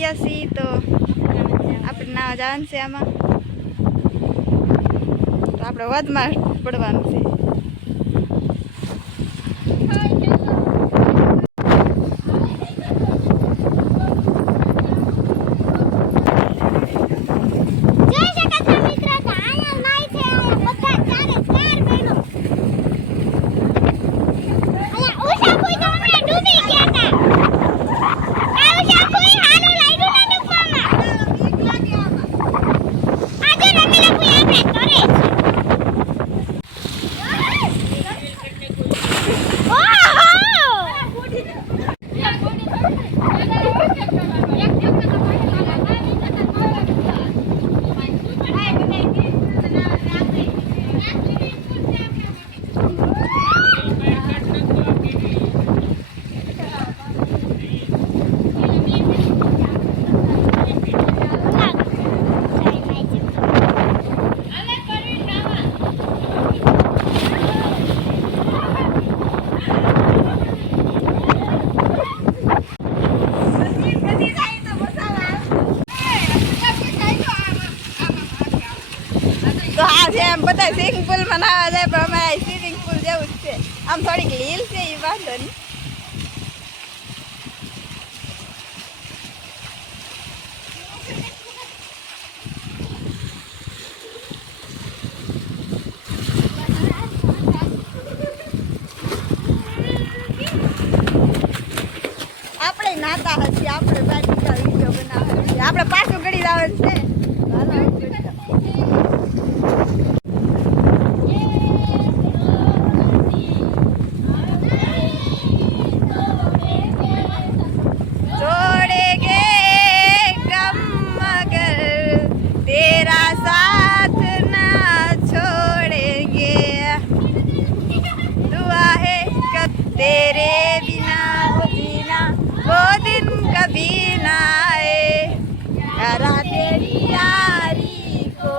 ગયા છીએ તો આપણે નાવા જવાનું છે આમાં, તો આપણે વધમાં પડવાનું છે. તો આ છે એમ બધા સ્વિમિંગ પુલમાં નાવા જાય, પણ અમારે સ્વિમિંગ પુલ જેવું જ છે. આમ થોડીક લીલ છે એ વાંધો નહીં. આપણે નાતા હશે, આપણે બાજુકા વિડીયો બનાવવા છે, આપણે પાછું ગળી લાવવાનું છે. तेरे बिना वो जीना वो दिन कभी ना आए, करा तेरी यारी को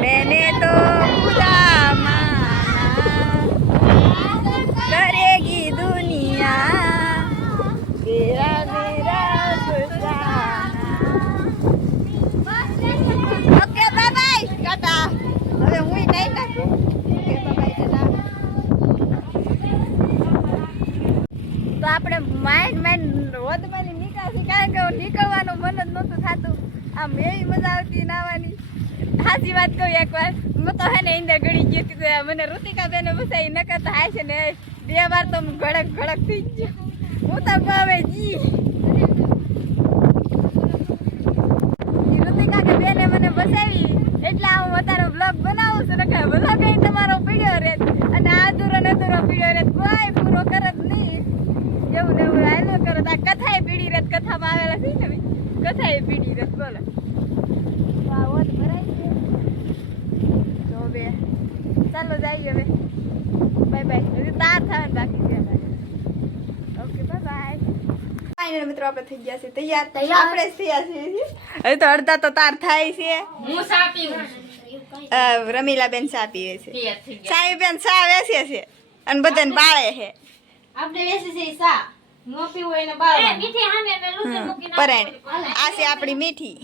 मैंने तो खुदा माना, करेगी दुनिया तेरा मेरा फसाना. Okay bye bye tata. હવે હું નહીં નાખું. તો આપણે માઇન્ડ રોદમાંથી નીકળાશું, કારણ કે નીકળવાનું મન જ નહોતું થતું. આમ એવી મજા આવતી નાવાની. સાચી વાત કહું, એકવાર હું તો હે ને અંદર ગળી ગઈ હતી, મને ઋતિકા બેને બસાઈ નકર તો હાય છે ને 2 વાર તો ગળક ગળક થઈ ગયો. હું તો હવે જી ઋતિકા કે બેને મને બસાવી એટલે હું વધારે બ્લોગ બનાવું છું. નકર બ્લોગ અહીં તમારો પીડ્યો રહે અને આધુરો નધુરો પીડ્યો રહે, કોઈ પૂરો કરે જ નહીં. એવું ને એવું હાલો કરો. આ કથાએ પીડી રથ, કથામાં આવેલા છે ને કથાએ પીડી રથ. બોલો આ ઓત ભરાઈ છે તો બે ચાલો જઈએ હવે. Bye bye. હજી તાર થવાનું બાકી છે. Okay bye bye. ફાઇનલ મિત્રો આપણે થઈ ગયા છે તૈયાર. આપણે તૈયાર છીએ. હવે તો અડધા તો તાર થાય છે. હું ચા પીવું છું. રમીલા બેન ચા પીવે છે, સાઈ બેન ચા વેચે છે અને બધાને બાળે છે. આપણે વેચી છે ચા, નો પીવો એને બાળે. મીઠી હામે મે લૂસે મૂકી નાખો. પરાણ આ છે આપણી મીઠી.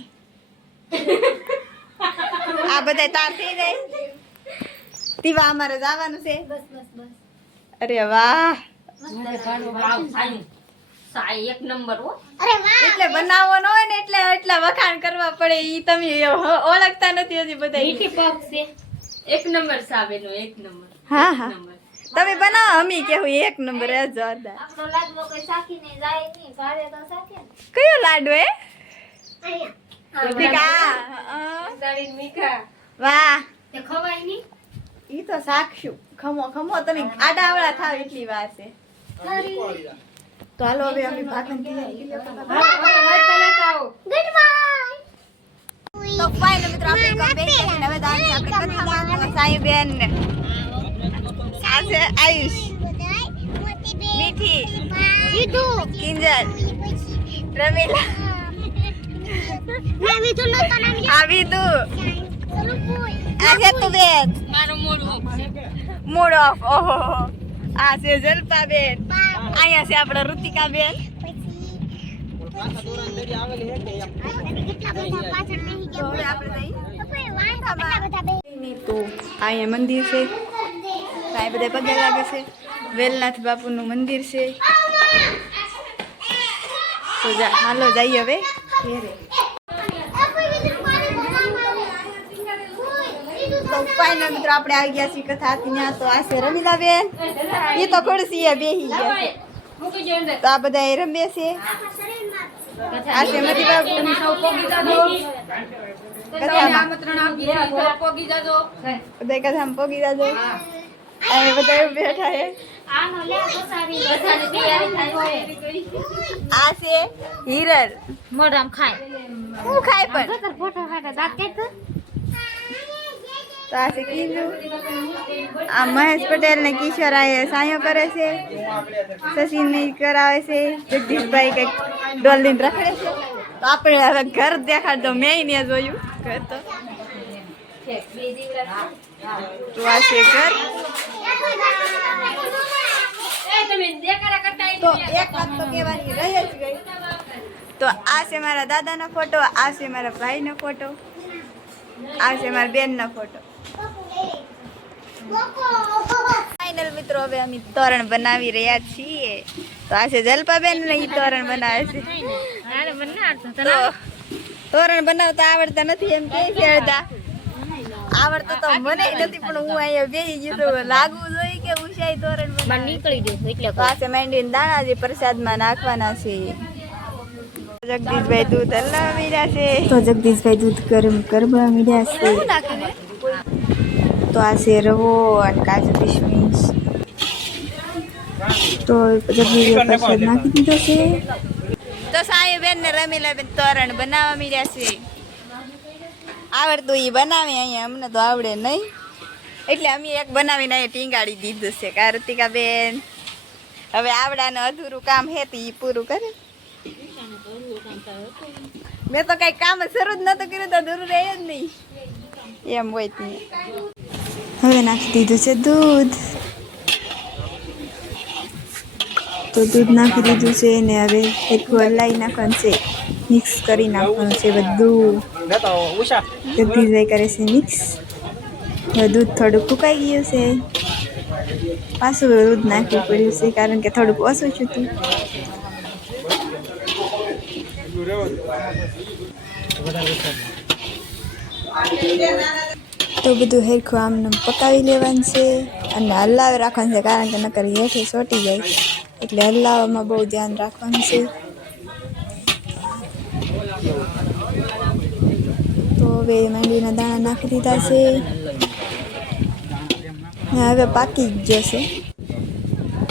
આ બધા તાર થઈ જાય. દીવા અમારે જવાનું છે. બસ બસ બસ. અરે વાહ, સાઈ એક નંબર હો. અરે વાહ. એટલે બનાવવાનો હોય ને એટલે એટલા વખાણ કરવા પડે. ઈ તમે ઓળખતા નથી હજી બધા. મીઠી પગ છે. એક નંબર ચા બેનો, એક નંબર. હા હા તમે બનાવો, અમી કેવું 1 નંબર. જોરદાર. આપણો લાડવો કોઈ સાકી ને જાય નહીં, ભારે તો સાકે. કયો લાડુ હે? અહીંયા દાડી મીઠા. વાહ, તે ખવાય નહીં. ઈ તો સાક્ષું. ખમો ખમો તમે આડાવડા થાવ એટલી વાર છે. તો હાલો હવે અમે ભાગવાની તૈયારી કરી. Good bye. તો ફાઇનલ મિત્રો આપણે કામ બે હવે દાન આપણે કથામાં સાઈ બેન ને આ છે આયુષ, મીઠી, વિધુ, કિંજલ, રમીલા, આ વિધુ, આ છે તું બેન. મારો મૂડ ઓફ છે. Mood off. ઓહો, આ છે જલ્પા બેન. અહીંયા છે આપણા ઋતિકા બેન. તો હવે આપણે તો અહીંયા મંદિર છે, કાંઈ બધા પગે લાગે છે. વેલનાથ બાપુનું મંદિર છે. તો હાલો જઈએ હવે ઘેરે. તો ફાઇનલ મિત્રો આપણે આવી ગયા છીએ કથા હતી ત્યાં. તો આ છે રમીલાબેન, એ તો ખુરશીએ બેસી ગયા. તો આ બધા એ રમે છે. આ છે મતી બાપુ. બધા કથામાં પોગી જાજો. અહીં બધા બેઠા છે. આ છે હિરલ. મોઢામાં ખાય હું ખાય પણ. ફોટો ખાતા દાંત કાઢ. તો આ છે કીધું. આ મહેશ પટેલ ને કિશોર આ સાયો કરે છે. સચિન ને કરાવે છે. જગદીશભાઈ કઈક ડોલીન રખડે છે. તો આપણે હવે ઘર દેખાડ દો. મેં ને જોયું ઘર. તો આ છે ઘર. તો એક વાત તો કહેવાની રહી જ ગઈ. તો આ છે મારા દાદાનો ફોટો, આ છે મારા ભાઈનો ફોટો, આ છે મારા બેનનો ફોટો. ફાઇનલ મિત્રો હવે અમે તોરણ બનાવી રહ્યા છીએ. તો આ છે જલપાબેન ને ઈ તોરણ બનાવે છે. તો તોરણ બનાવતા આવડતા નથી એમ કે છે અડધા. આવડતો તો મને નથી પણ હું અહીંયા બેસી ગયું તો લાગવું જોઈએ કે ઉષાઈ તોરણ બનાવે. નીકળી ગયું એટલે તો આ છે માંડીને દાણા જે પ્રસાદમાં નાખવાના છે. જગદીશભાઈ દૂધ હલાવી રહ્યા છે. તો જગદીશભાઈ દૂધ ગરમ કરવા મીડ્યા છે. તો આ છે રવો અને કાજુ કિશમિશ. તો જગદીશભાઈ પ્રસાદ નાખી દીધો છે. તો સાયુબેન ને રમીલાબેન તોરણ બનાવવા મીડ્યા છે. આવડતું એ બનાવે, અહીંયા અમને તો આવડે નહીં એટલે અમે એક બનાવીને અહીંયા ટીંગાડી દીધું છે. કાર્તિકાબેન હવે આવડાનું અધૂરું કામ હે તો એ પૂરું કરે. મેં તો કઈ કામ શરૂ જ નતું કર્યું તો અધૂરું રહે જ નહીં એમ હોય ત્યાં. હવે નાખી દીધું છે દૂધ. તો દૂધ નાખી દીધું છે ને હવે એક હલાઈ નાખવાનું છે. મિક્સ કરી નાખવાનું છે બધું. જગદીશભાઈ કરે છે મિક્સ. હવે દૂધ થોડુંક ફૂંકાઈ ગયું છે. પાછું દૂધ નાખવું પડ્યું છે કારણ કે થોડુંક ઓછું છું હતું. તો બધું હેરખું આમને પકાવી લેવાનું છે અને હલાવી રાખવાનું છે કારણ કે નકર હેઠે ચોટી જાય એટલે હલાવવામાં બહુ ધ્યાન રાખવાનું છે. તો હવે માંડવીના દાણા નાખી દીધા છે. હવે પાકી ગયો છે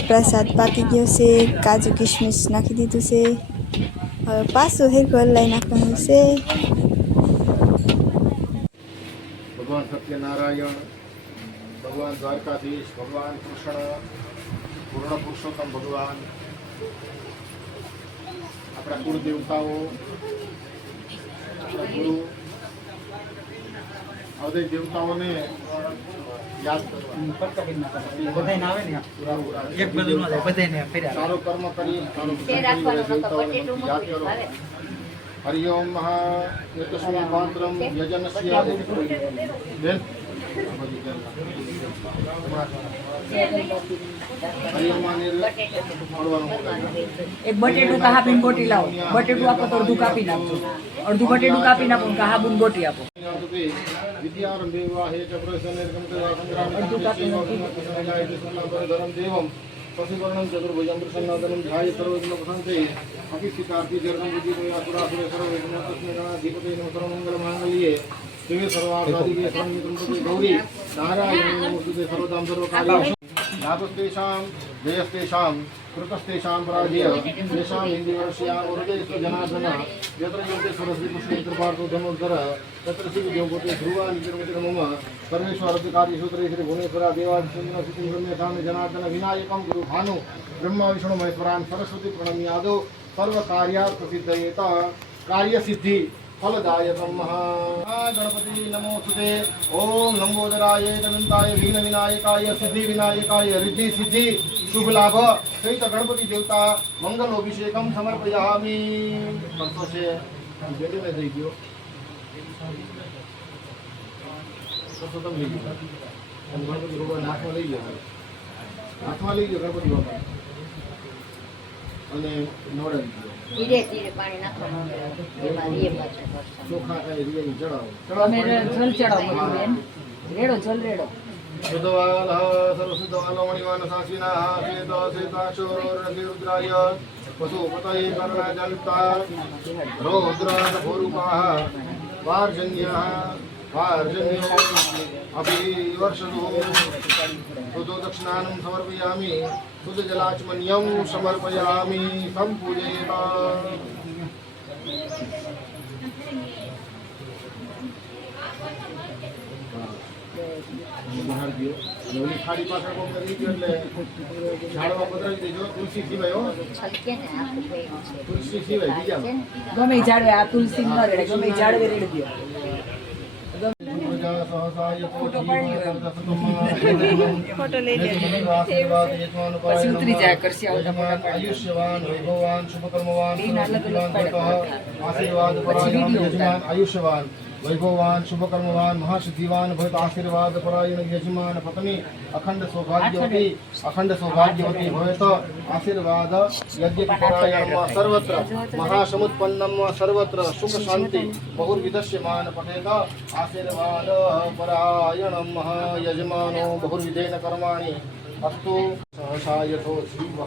પ્રસાદ, પાકી ગયો છે. કાજુ કિશમિશ નાખી દીધું છે. હવે પાછું હેરખું હલાવી નાખવાનું છે. ભગવાન સત્યનારાયણ, ભગવાન દ્વારકાધીશ, ભગવાન કૃષ્ણ, પૂર્ણ પુરુષોત્તમ ભગવાન, આપણા કુળ દેવતાઓ, આપણા ગુરુ, આ બધા દેવતાઓને યાદ સારો કર્મ કરી યાદ કરો. હરિઓમ મહા એકસ્મિન પાંત્રમ યજનસ્ય બેન એક બટેટું કાપીને ગોટી લાવો. બટેટું આપો તો અડધું કાપી નાખજો. અડધું બટેટું કાપી નાખો કાહાબુન ગોટી આપો. વિદ્યારંભે વાહે ચ પ્રસન્નેર્ગમ તવા સંગ્રામે ધરમ દેવમ પશુવર્ણમ ચતુર્ભુજમ પ્રસન્નાદનમ ધ્યાય સર્વજ્ઞ પ્રસન્તે અભિષિતાર્થી જર્ગમ વિધિપુરાસુરાસુરે સર્વવિઘ્ન તસ્મે ગણાધિપતે નમઃ સર્વમંગલ માંગલ્યે શિવે સર્વાર્થાધિકે શરણ્યત્રંપતે ગૌરી નારાયણ નમોસ્તુતે સર્વદામ સર્વકાર્યેષુ લાભસ્તેષાં જયસ્તેષાં કૃતસ્તેષાં પરાજય તેષાં હિન્દીવર્ષ્યા વરદેસ્વ જનાર્દન यत्र योगे सरस्वती कृष्ण कृपार्थो धर्मोद्धर तत्र शिव देवकोटे ध्रुवा निजर्मति मम सर्वेश्वरधिकारी सूत्रे श्री भुवनेश्वरा देवादिचन्द्र सिद्धि ब्रह्मेशान जनार्दन विनायकं गुरु भानु ब्रह्मा विष्णु महेश्वरान् सरस्वती प्रणम्यादो सर्व कार्यात् प्रसिद्धयेत कार्य सिद्धि फलदायकं महा गणपति नमोस्तुते ओम लंबोदराय दंताय भीन विनायकाय सिद्धि विनायकाय रिद्धि सिद्धि શુભ લાભ સહિત ગણપતિ દેવતા મંગલ અભિષેકમ સમર્પયામી. કરતો છે બેટીને થઈ ગયો તો તમે લઈ ગયો ગણપતિ ભગવાન હાથમાં લઈ ગયો ગણપતિ બાપા અને નવડાવી ગયો ધીરે ધીરે પાણી નાખવાનું એમાં રીએ પાછું ચોખા થાય રીયાની ચડાવો તમે જલ ચડાવો બેન રેડો જલ રેડો શુદ્ધવાલ સર્વશુદ્ધવાલો મણિવાન સાસીના શ્વેત શ્વેતાક્ષોરુદ્રાય પશુપતયે કર્ણજંતા રૌદ્રાન ભોરુપાહ વાર્જન્યો અભિવર્ષદો શુદ્ધો દક્ષિણાનું સમર્પયામિ શુદ્ધ જલાચમન્યમ સમર્પયામિ સંપૂજયેત. બહાર ગયો અને ઓલી ખાડી પાછળ કોક કરી ગયો એટલે ઝાડમાં પધરાવી દેજો. તુલસી સિવાય હો, છલકે ને આખું ભર્યું છે તુલસી સિવાય બીજા ગમે ઈ ઝાડવે આ તુલસી ન રેડે ગમે ઈ ઝાડવે રેડી ફોટો લઈ લે. પછી ઉતરી જાય કરશે આવતા મોટા આયુષ્યવાન વૈભવાન શુભકર્મવાન બેન અલગ અલગ આશીર્વાદ પરાયણ યજમાન આયુષ્યવાન વૈભવાન શુભકર્મવાન મહાસિદ્ધિવાન ભવત આશીર્વાદ પરાયણ યજમાન પત્ની અખંડ સૌભાગ્યવતી ભવત આશીર્વાદ યજ્ઞ પરાયણ સર્વત્ર મહાસમુત્પન્નમ સર્વત્ર સુખ શાંતિ બહુર્વિધસ્યમાન પઠેત આશીર્વાદ પરાયણમ યજમાનો બહુર્વિધેન કર્માણિ અસ્તુ સહસાયથો જીવઃ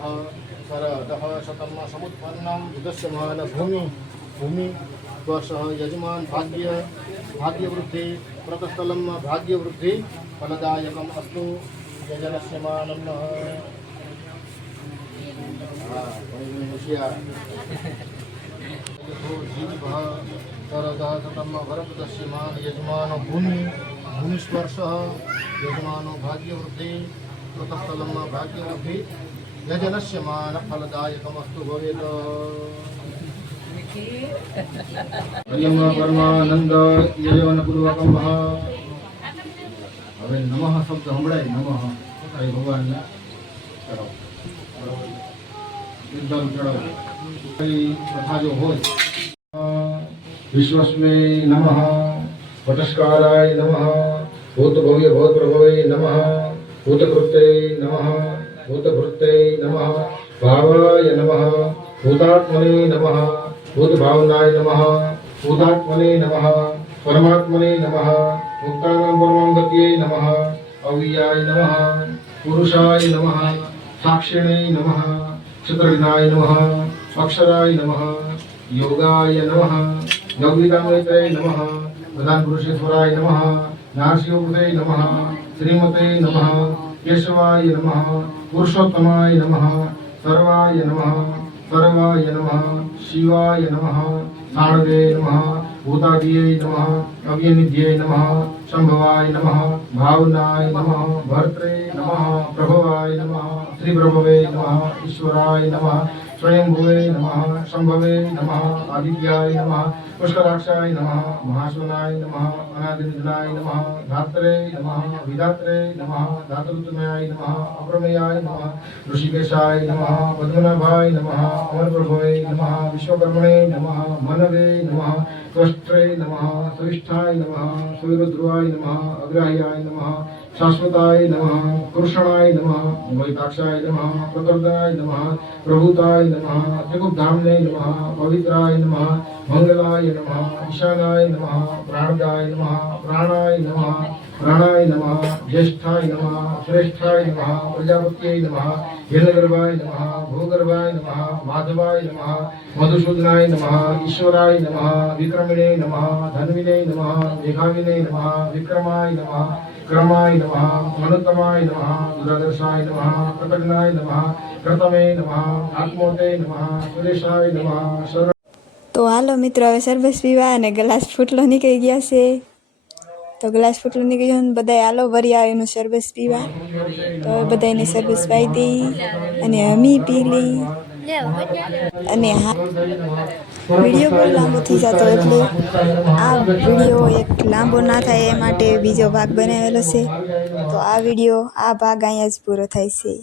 સરદઃ શતમ સમુત્પન્નમ વિધસ્યમાન ભૂમિ वर्ष यजमान भाग्यवृद्धि प्रतस्थलम भाग्यवृद्धि फलदायकम अस्तु यजनस्यमानं सरदः शतम भरतदस्यमान यजमान भूमिस्पर्श यजमानो भाग्यवृद्धि प्रतस्थलम भाग्यवृद्धि यजनस्यमान फलदायकम अस्तु भवेत्. यम परमानंद यजन पूर्वकम હવે નમઃ શબ્દ સંભળાય નમઃ એ ભગવાનને ચડાવો બરાબર એકદમ ચડાવો કઈ કથા જો હોય વિશ્વસ્મે નમઃ વટસ્કારાય નમઃ ભૂતભવ્ય ભૂતપ્રભવે નમઃ ભૂતકૃત્ય નમઃ ભૂતભૃત્ય નમઃ ભાવાય નમઃ ભૂતાત્મને નમઃ ભૂત ભાવનાય નમઃ ભૂતાત્મને નમઃ પરમાત્મને નમઃ મુક્તાનાં પરમાંગત્યે નમઃ અવ્યાય નમઃ પુરુષાય નમઃ સાક્ષિણે નમઃ ક્ષત્રજ્ઞાય નમઃ અક્ષરાય નમઃ યોગાય નમઃ યોગિતામૃતે નમઃ પ્રધાન પુરુષેશ્વરાય નમઃ નારસિંહપુત્રે નમઃ શ્રીમતે નમઃ કેશવાય નમઃ પુરુષોત્તમાય નમઃ સર્વાય નમઃ सर्वाय नमः शिवाय नमः साणवे नमः भूतादिये नमः अव्यनिध्ये नमः शंभवाय नमः भावनाय नमः भर्त्रे नमः प्रभवाय नमः श्रीप्रभवे नमः ईश्वराय नमः स्वयंभुवे नमः शंभवे नमः आदित्याय नमः पुष्कराक्षाय नमः महाश्वनाय नमः अनादिनिधनाय नमः धात्रे नमः विधात्रे नमः धातृतमयाय नमः अप्रमेयाय नमः ऋषिकेशाय नमः पद्मनाभाय नमः अमरप्रभवे नमः विश्वकर्मणे नमः मनवे नमः त्वष्ट्रे नमः सविष्ठाय नमः सुविरुद्ध्वाय नमः अग्राह्याय नमः शाश्वताय नमः कृष्णाय नमः वैताक्षाय नमः प्रकृताय नमः प्रभूताय नमः त्रिगुप्धाम्ने नमः पवित्राय नमः मंगलाय नमः ईशानाय नमः प्राणदाय नमः प्राणाय नमः ज्येष्ठाय नमः श्रेष्ठाय नमः प्रजापत्यै नमः हिरण्यगर्भाय नमः भूगर्भाय नमः माधवाय नमः मधुसूदनाय नमः ईश्वराय नमः विक्रमिणे नमः धन्विने नमः मेघाविने नमः विक्रमाय नमः क्रमाय नमः मनुत्तमाय नमः दुरादर्शाय नमः कृतज्ञाय नमः कृतमे नमः आत्मोते नमः सुरेशाय नमः. તો હાલો મિત્રો હવે સરબત પીવા અને ગ્લાસ ફૂટલો નીકળી ગયા છે તો ગ્લાસ ફૂટલો નીકળી ગયો ને બધાય હાલો વરિયાળીનું સરબત પીવા તો હવે બધાને સરબત પાઈ દઈ અને અમી પી લઈ અને હા વિડીયો બહુ લાંબો થઈ જતો એટલે આ વિડીયો એક લાંબો ના થાય એ માટે બીજો ભાગ બનાવેલો છે તો આ વિડીયો આ ભાગ અહીંયા જ પૂરો થાય છે.